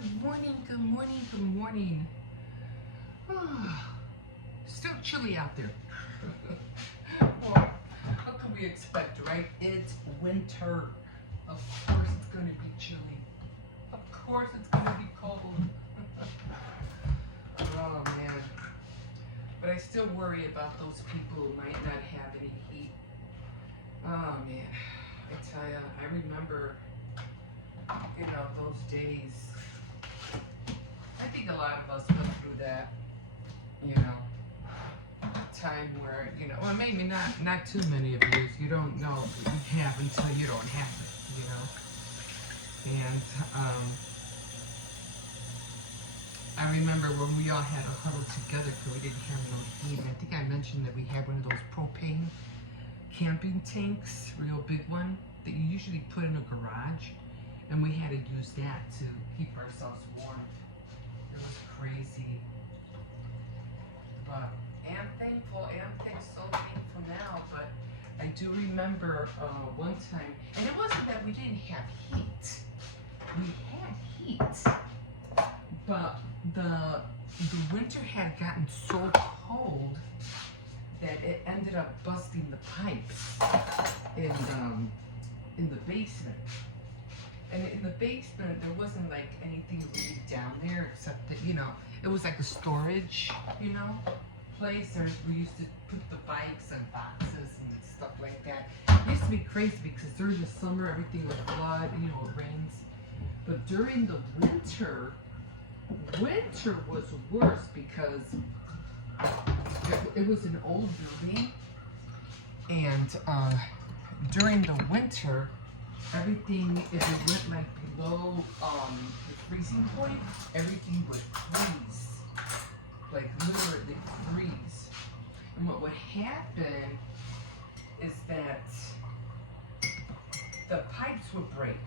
Good morning, good morning, good morning. Still chilly out there. Well, what could we expect, right? It's winter. Of course it's going to be chilly. Of course it's going to be cold. Oh, man. But I still worry about those people who might not have any heat. Oh, man. I tell you, I remember, those days. I think a lot of us went through that, time where, well, maybe not too many of you don't know what you have until you don't have it, And I remember when we all had to huddle together because we didn't have no heat. I think I mentioned that we had one of those propane camping tanks, real big one, that you usually put in a garage. And we had to use that to keep ourselves warm. It was crazy. But I'm thankful, so thankful now. But I do remember one time, and it wasn't that we didn't have heat. We had heat, but the winter had gotten so cold that it ended up busting the pipes in the basement. And in the basement, there wasn't like anything really down there except that, it was like a storage, place. We used to put the bikes and boxes and stuff like that. It used to be crazy because during the summer, everything would flood, it rains. But during the winter was worse because it was an old building. And during the winter, everything, if it went like below the freezing point, everything would freeze. Like literally freeze. And what would happen is that the pipes would break.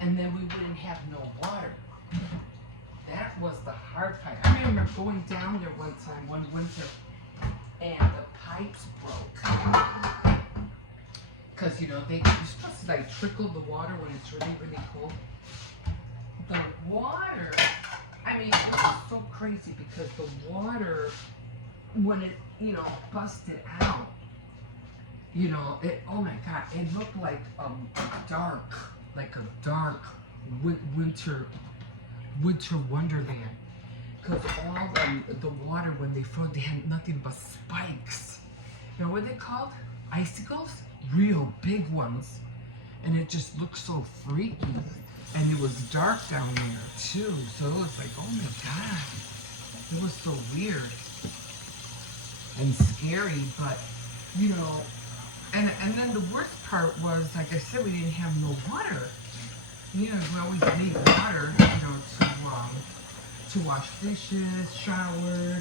And then we wouldn't have no water. That was the hard part. I remember going down there one time, one winter, and the pipes broke. Because, you're supposed to like trickle the water when it's really, really cold. The water, it was so crazy because the water, when it, busted out, oh my God, it looked like a dark winter wonderland. Because all the water, when they froze, they had nothing but spikes. You know what they called? Icicles? Real big ones. And it just looked so freaky. And it was dark down there too. So it was like, oh my God. It was so weird and scary, but and then the worst part was, like I said, we didn't have no water. We always need water, to wash dishes, shower,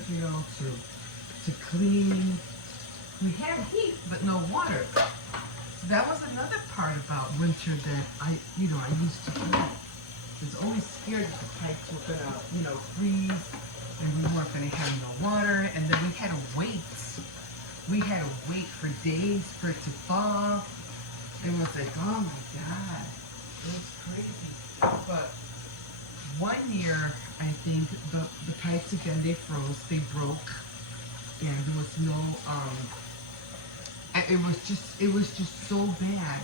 to clean. We had heat, but no water. So that was another part about winter that I used to do. I was always scared that the pipes were gonna, freeze, and we weren't gonna have no water, and then we had to wait. We had to wait for days for it to thaw. It was like, oh my God, it was crazy. But one year, I think the pipes again, they froze, they broke, and there was no it was just so bad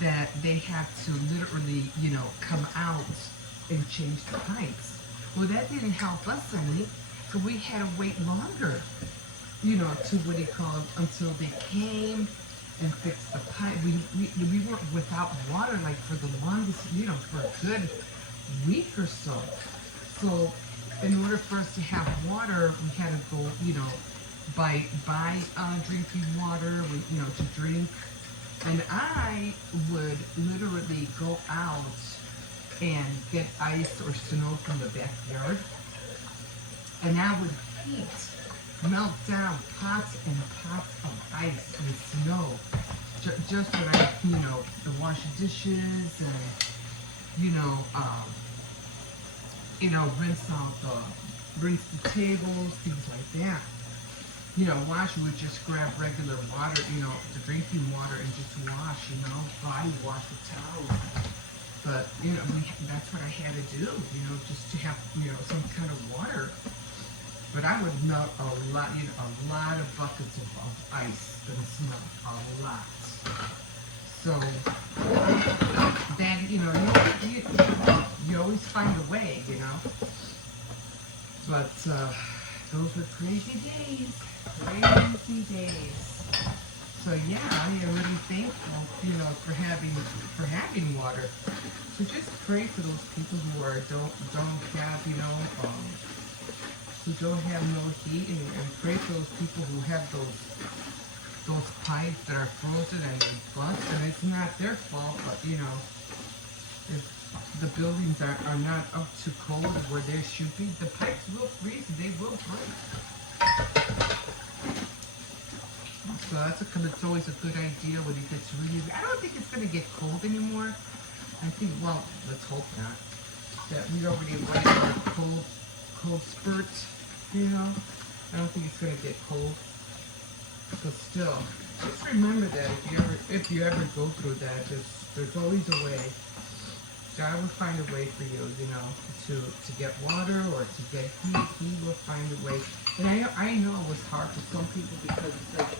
that they had to literally, come out and change the pipes. Well, that didn't help us any, so we had to wait longer, to until they came and fixed the pipe. We were without water like for the longest, for a good week or so. So in order for us to have water, we had to go, buy drinking water, to drink. And I would literally go out and get ice or snow from the backyard. And I would melt down pots and pots of ice and snow. Just so that I, to wash dishes and, rinse the tables, things like that. Wash, you would just grab regular water, the drinking water, and just wash, body wash with towels. But that's what I had to do, just to have some kind of water. But I would melt a lot of buckets of ice and snow, a lot. So then you always find a way. But those were crazy days, crazy days. So yeah, I am really thankful, for having water. So just pray for those people who don't have, who don't have no heat, and pray for those people who have those pipes that are frozen and they bust, and it's not their fault, but if the buildings are not up to code where they should be, the pipes will freeze, they will break. So it's always a good idea when it gets really, I don't think it's going to get cold anymore. I think, well, let's hope not, that we already went through a cold spurt, I don't think it's going to get cold. But still, just remember that if you ever go through that, there's always a way. God will find a way for you, to get water or to get heat. He will find a way. And I know it was hard for some people because it's like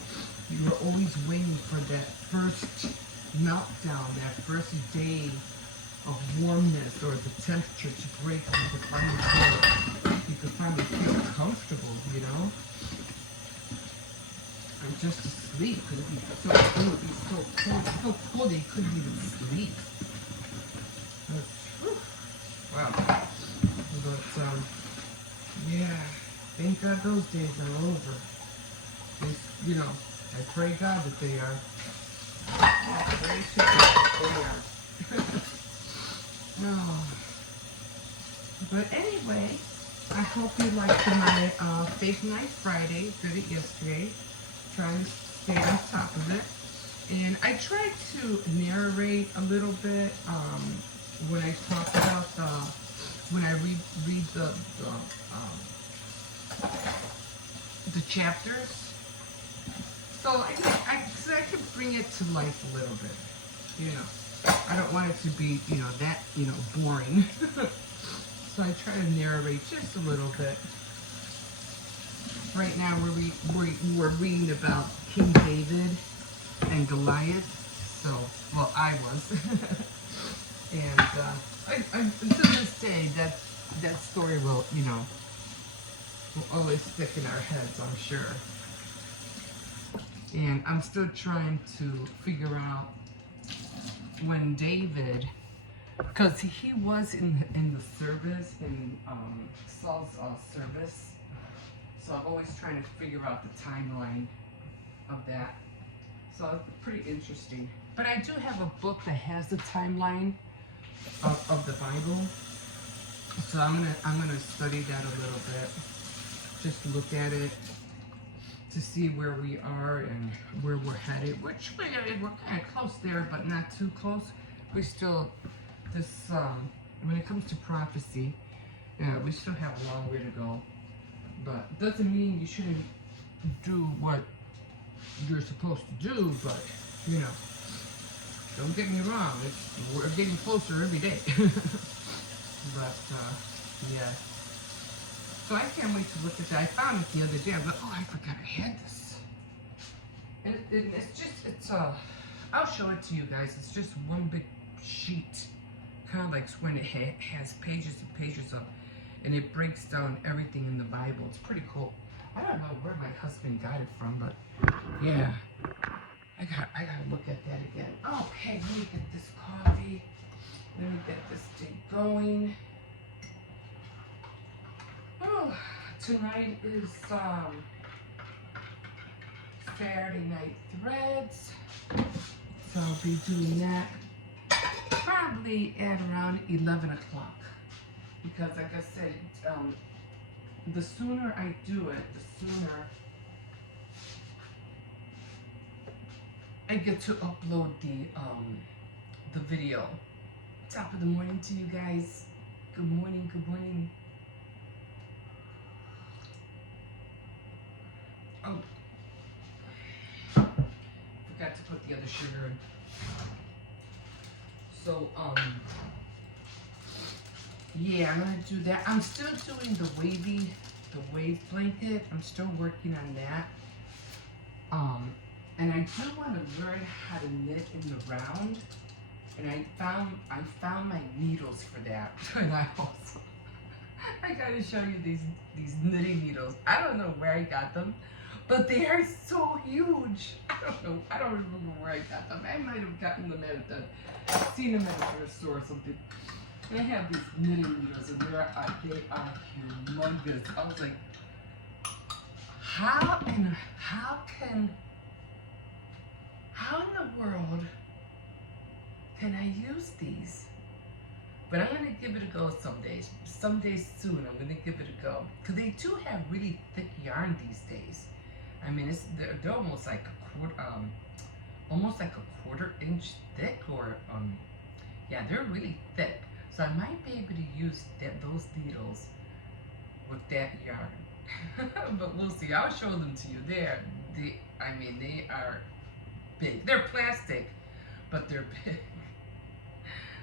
you were always waiting for that first meltdown, that first day of warmness or the temperature to break and you could finally feel comfortable, and just to sleep, because it would be so cold that you couldn't even sleep. Wow. But, yeah, thank God those days are over. I pray God that they are. I pray to God that they are. Oh. But anyway, I hope you liked my Fake Night Friday. Did it yesterday. Trying to stay on top of it. And I tried to narrate a little bit when I talk about when I read the chapters. So I can bring it to life a little bit, I don't want it to be, that, boring. So I try to narrate just a little bit. Right now we're reading about King David and Goliath. So, well, I was. And to this day, that story will always stick in our heads, I'm sure. And I'm still trying to figure out when David, because he was in the service, in Saul's service. So I'm always trying to figure out the timeline of that. So it's pretty interesting. But I do have a book that has the timeline of the Bible. So I'm gonna study that a little bit. Just look at it to see where we are and where we're headed. We're kind of close there, but not too close. We still when it comes to prophecy, we still have a long way to go. But doesn't mean you shouldn't do what you're supposed to do, but don't get me wrong, we're getting closer every day. But yeah, so I can't wait to look at that. I found it the other day. I'm like, oh, I forgot I had this. And it's I'll show it to you guys. It's just one big sheet, kind of like when it has pages and pages of, and it breaks down everything in the Bible. It's pretty cool. I don't know where my husband got it from, but yeah, I gotta look at that again. Okay, let me get this coffee. Let me get this thing going. Oh, tonight is Saturday Night Threads, so I'll be doing that probably at around 11 o'clock. Because like I said, the sooner I do it, the sooner I get to upload the video. Top of the morning to you guys. Good morning, good morning. Oh, forgot to put the other sugar in. So, yeah, I'm gonna do that. I'm still doing the wave blanket. I'm still working on that. And I do want to learn how to knit in the round. And I found my needles for that. And I gotta show you these knitting needles. I don't know where I got them, but they are so huge. I don't know. I don't remember where I got them. I might have gotten them seen them at a thrift store or something. They have these knitting needles, and they are humongous. I was like, how in the world can I use these? But I'm gonna give it a go some days. Some days soon, I'm gonna give it a go. Cause they do have really thick yarn these days. I mean, they're almost like a quarter inch thick, or yeah, they're really thick. So I might be able to use those needles with that yarn. But we'll see. I'll show them to you. They are big. They're plastic, but they're big.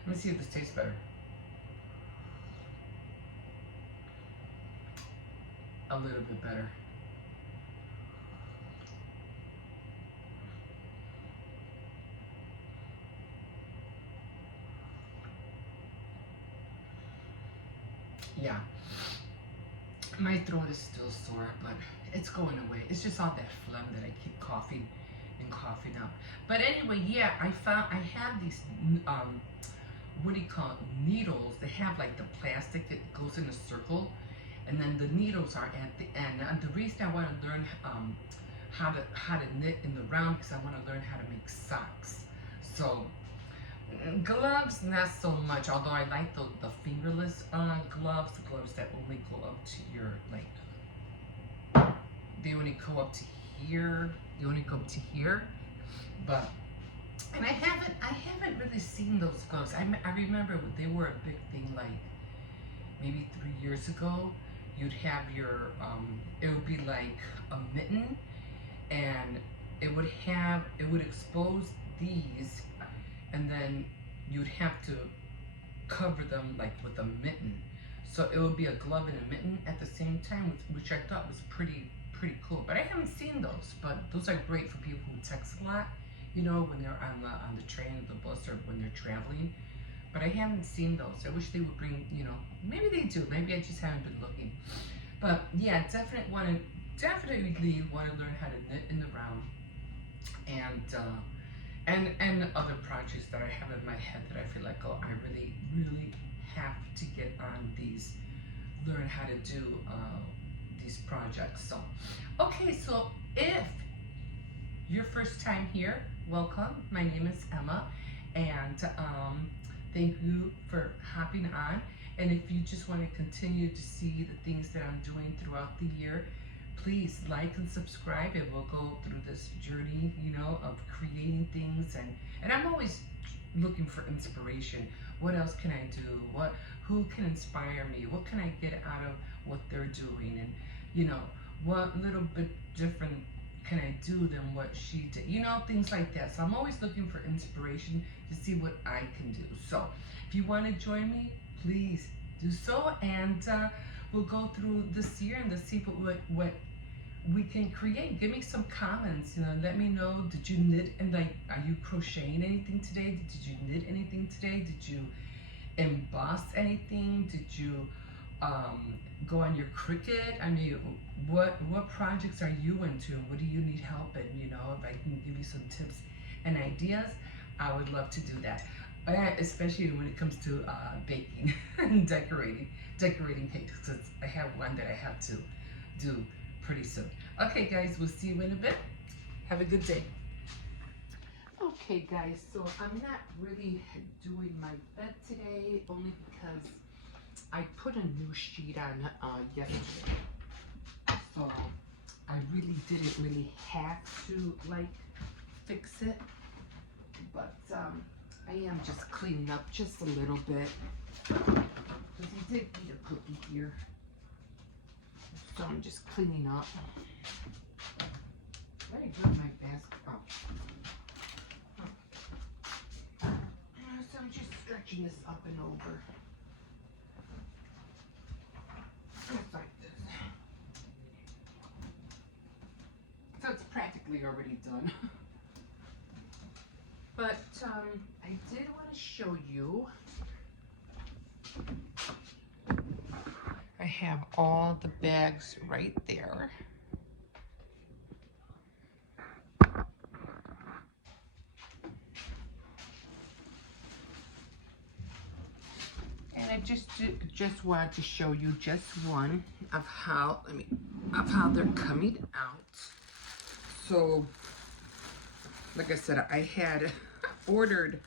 Let me see if this tastes better. A little bit better. Yeah. My throat is still sore, but it's going away. It's just all that phlegm that I keep coughing up. But anyway, yeah, I have these what do you call it, needles. They have like the plastic that goes in a circle, and then the needles are at the end. And the reason I want to learn how to knit in the round, because I want to learn how to make socks. So gloves, not so much. Although I like the fingerless gloves, the gloves that only go up to your they only go up to here. They only go up to here. But and I haven't really seen those gloves. I remember they were a big thing like maybe 3 years ago. You'd have your it would be like a mitten, and it would expose these, and then you'd have to cover them like with a mitten. So it would be a glove and a mitten at the same time, which I thought was pretty cool. But I haven't seen those. But those are great for people who text a lot, you know, when they're on the train or the bus, or when they're traveling. But I haven't seen those. I wish they would bring, you know, maybe they do. Maybe I just haven't been looking. But yeah, definitely want to learn how to knit in the round, and other projects that I have in my head that I feel like, oh, I really have to get on these, learn how to do these projects. So, okay, so if your first time here, welcome. My name is Emma, and thank you for hopping on. And if you just want to continue to see the things that I'm doing throughout the year, please like and subscribe, and we'll go through this journey, you know, of creating things. And I'm always looking for inspiration. What else can I do? Who can inspire me? What can I get out of what they're doing? And, you know, what little bit different can I do than what she did? You know, things like that. So I'm always looking for inspiration to see what I can do. So if you want to join me, please do so. And we'll go through this year and let's see what we can create. Give me some comments, you know, let me know, did you knit, and like, are you crocheting anything today? Did you knit anything today? Did you emboss anything? Did you go on your Cricut? I mean, what projects are you into? What do you need help in? You know, if I can give you some tips and ideas, I would love to do that. Especially when it comes to baking and decorating cakes, because I have one that I have to do pretty soon. Okay, guys, we'll see you in a bit. Have a good day. Okay, guys, so I'm not really doing my bed today, only because I put a new sheet on yesterday. So I really didn't really have to like fix it, but I am just cleaning up just a little bit, because he did eat a cookie here. So I'm just cleaning up. Very good, my basket. Oh. So I'm just stretching this up and over. Just like this. So it's practically already done. But I did want to show you. I have all the bags right there. And I just wanted to show you just one of how they're coming out. So, like I said, I had ordered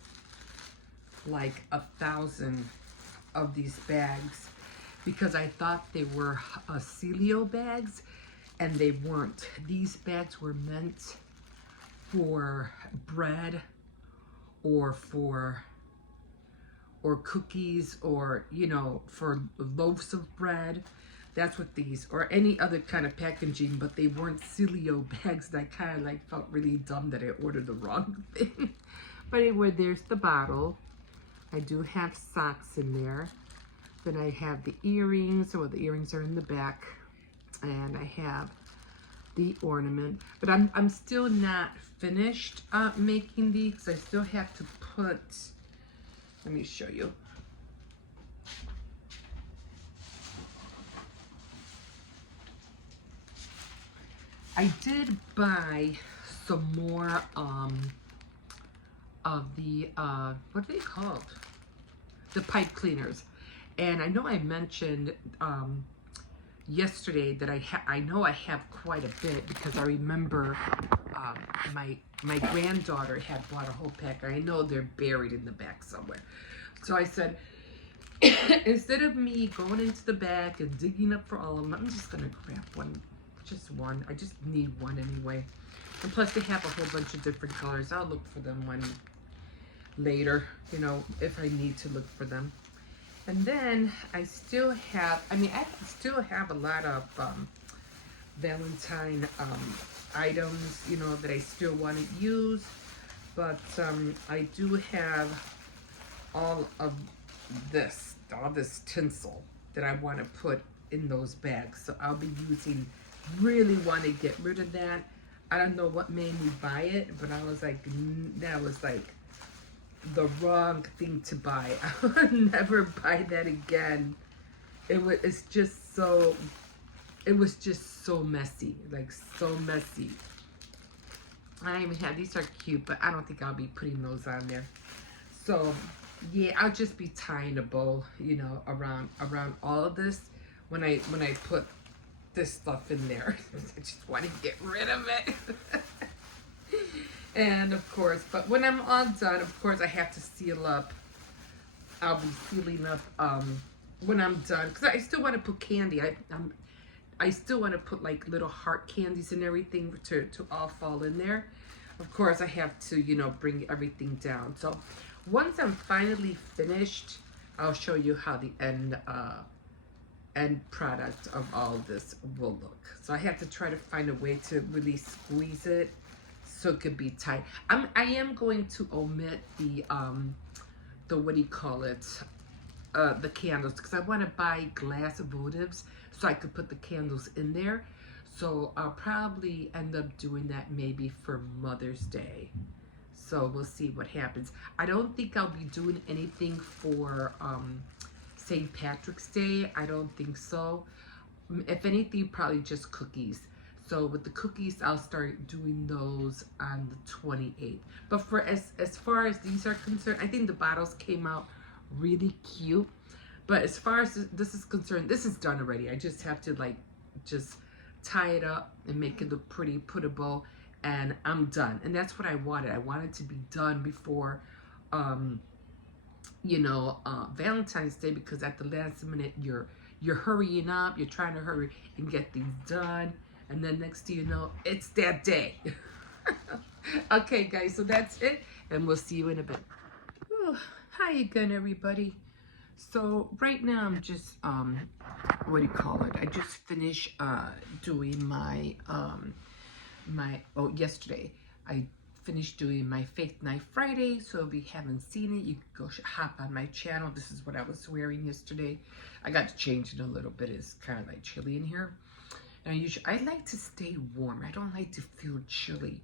like 1,000 of these bags because I thought they were Celio bags, and they weren't. These bags were meant for bread or cookies, or for loaves of bread. That's what these, or any other kind of packaging, but they weren't Celio bags, and I kind of like felt really dumb that I ordered the wrong thing. But anyway, there's the bottle. I do have socks in there. Then I have the earrings, the earrings are in the back, and I have the ornament. But I'm still not finished making these. I still have to put, let me show you. I did buy some more of the what are they called? The pipe cleaners. And I know I mentioned yesterday that I know I have quite a bit, because I remember my granddaughter had bought a whole pack. I know they're buried in the back somewhere. So I said, instead of me going into the back and digging up for all of them, I'm just gonna grab one, just one. I just need one anyway. And plus they have a whole bunch of different colors. I'll look for them when later, if I need to look for them. And then I still have, I still have a lot of Valentine items, that I still want to use. But I do have all this tinsel that I want to put in those bags. So I'll be really want to get rid of that. I don't know what made me buy it, but I was like, that was like the wrong thing to buy. I will never buy that again. It was just so messy, like so messy. I even have, these are cute, but I don't think I'll be putting those on there. So yeah, I'll just be tying a bow, around all of this when I put this stuff in there. I just want to get rid of it. And of course, but when I'm all done, of course I have to seal up. I'll be sealing up when I'm done, because I still want to put candy. I still want to put like little heart candies and everything to all fall in there. Of course I have to, bring everything down. So once I'm finally finished, I'll show you how the end product of all of this will look. So I have to try to find a way to really squeeze it so it could be tight. I am going to omit the what do you call it? The candles, because I want to buy glass votives so I could put the candles in there. So I'll probably end up doing that maybe for Mother's Day. So we'll see what happens. I don't think I'll be doing anything for St. Patrick's Day. I don't think so. If anything, probably just cookies. So with the cookies, I'll start doing those on the 28th. But for as far as these are concerned, I think the bottles came out really cute. But as far as this is concerned, this is done already. I just have to just tie it up and make it look pretty, put a bow, and I'm done. And that's what I wanted. I wanted to be done before Valentine's Day, because at the last minute you're hurrying up, you're trying to hurry and get these done, and then next thing you know, it's that day. Okay guys, so that's it, and we'll see you in a bit. Ooh, hi again everybody. So right now I'm just what do you call it, I just finished doing my yesterday I finished doing my Faith Night Friday, so if you haven't seen it, you can go hop on my channel. This is what I was wearing yesterday. I got to change it a little bit. It's kind of like chilly in here. And I like to stay warm. I don't like to feel chilly.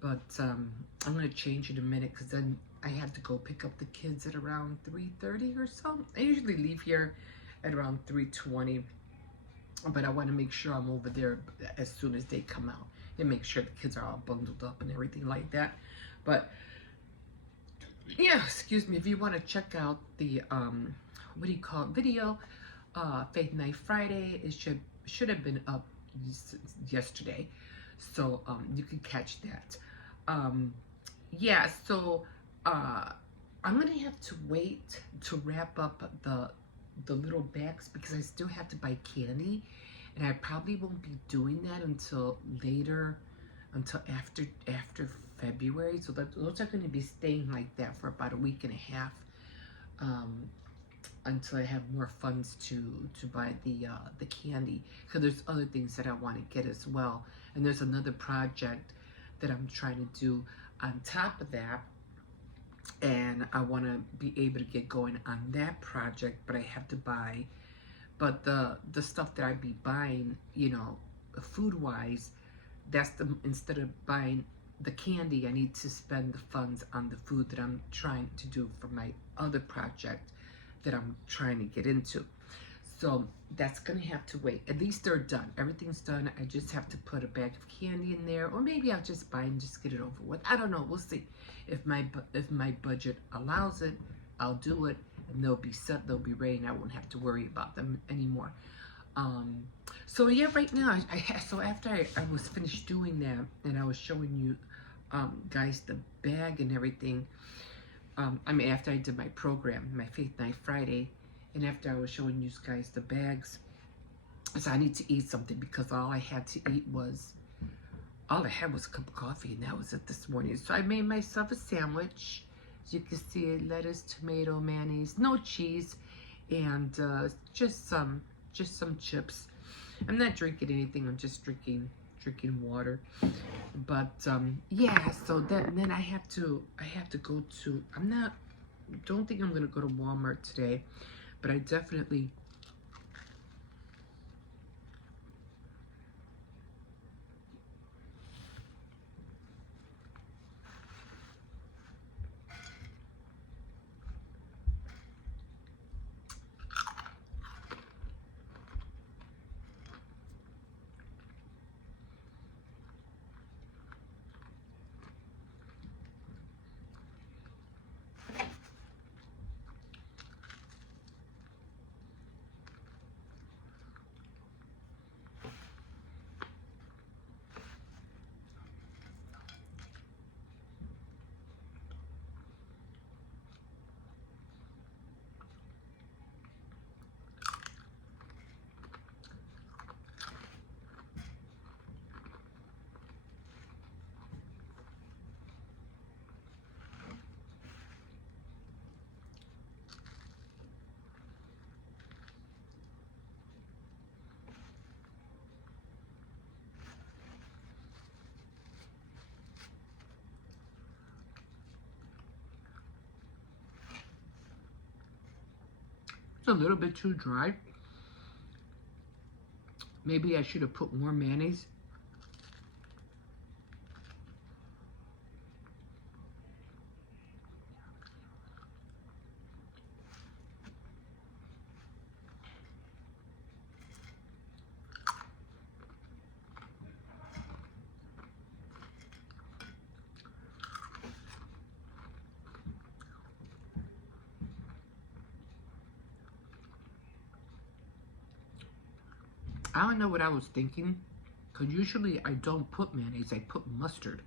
But I'm going to change it in a minute because then I have to go pick up the kids at around 3:30 or so. I usually leave here at around 3:20. But I want to make sure I'm over there as soon as they come out and make sure the kids are all bundled up and everything like that. But yeah, excuse me, if you want to check out the what do you call it, video, Faith Night Friday, it should have been up yesterday, so you can catch that. Yeah, so I'm gonna have to wait to wrap up the little bags because I still have to buy candy, and I probably won't be doing that until later, until after February. So those are going to be staying like that for about a week and a half, until I have more funds to buy the candy, because there's other things that I want to get as well, and there's another project that I'm trying to do on top of that. And I want to be able to get going on that project, but I have to buy, but the stuff that I'd be buying, you know, food wise, that's instead of buying the candy, I need to spend the funds on the food that I'm trying to do for my other project that I'm trying to get into. So that's gonna have to wait. At least they're done. Everything's done. I just have to put a bag of candy in there, or maybe I'll just buy and just get it over with. I don't know. We'll see. If my budget allows it, I'll do it, and they'll be set. They'll be ready, and I won't have to worry about them anymore. So yeah, right now, so after I was finished doing that, and I was showing you guys the bag and everything. I mean, after I did my program, my Faith Night Friday. And after I was showing you guys the bags, so I need to eat something because all I had was a cup of coffee, and that was it this morning. So I made myself a sandwich. As you can see, lettuce, tomato, mayonnaise, no cheese, and just some chips. I'm not drinking anything. I'm just drinking water. But yeah. So then I have to go to. Don't think I'm gonna go to Walmart today. But I definitely it's a little bit too dry. Maybe I should have put more mayonnaise. I don't know what I was thinking, because usually I don't put mayonnaise, I put mustard.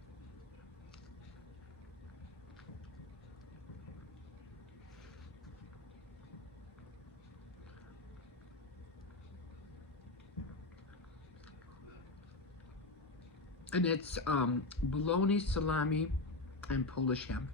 And it's bologna, salami, and Polish ham.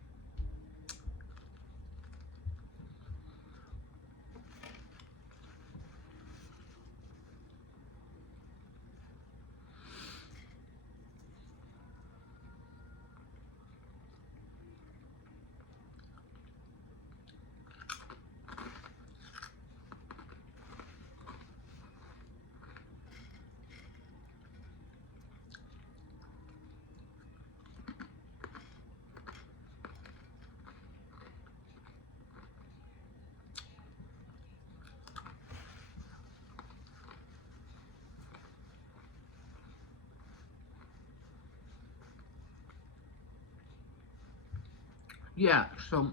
Yeah, so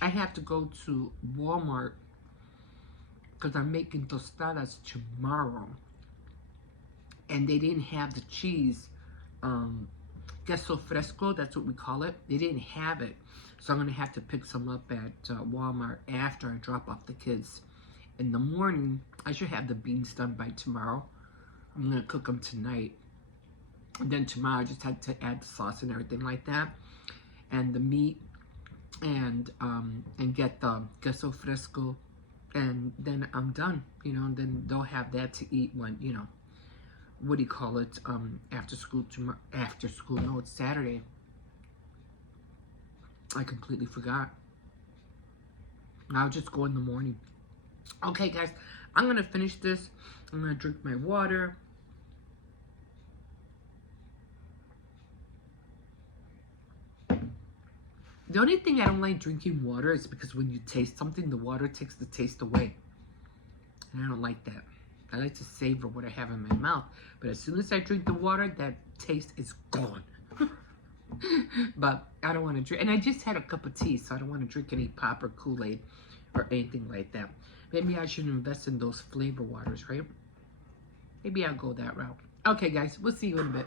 I have to go to Walmart because I'm making tostadas tomorrow. And they didn't have the cheese, um, queso fresco, that's what we call it. They didn't have it. So I'm going to have to pick some up at Walmart after I drop off the kids. In the morning, I should have the beans done by tomorrow. I'm going to cook them tonight. And then tomorrow I just had to add the sauce and everything like that. And the meat and get the queso fresco. And then I'm done, you know, and then they'll have that to eat when, you know, what do you call it, after school tomorrow. After school, no, it's Saturday. I completely forgot. I'll just go in the morning. Okay, guys, I'm gonna finish this. I'm gonna drink my water. The only thing I don't like drinking water is because when you taste something, the water takes the taste away. And I don't like that. I like to savor what I have in my mouth. But as soon as I drink the water, that taste is gone. But I don't want to drink. And I just had a cup of tea, so I don't want to drink any pop or Kool-Aid or anything like that. Maybe I should invest in those flavor waters, right? Maybe I'll go that route. Okay, guys, we'll see you in a bit.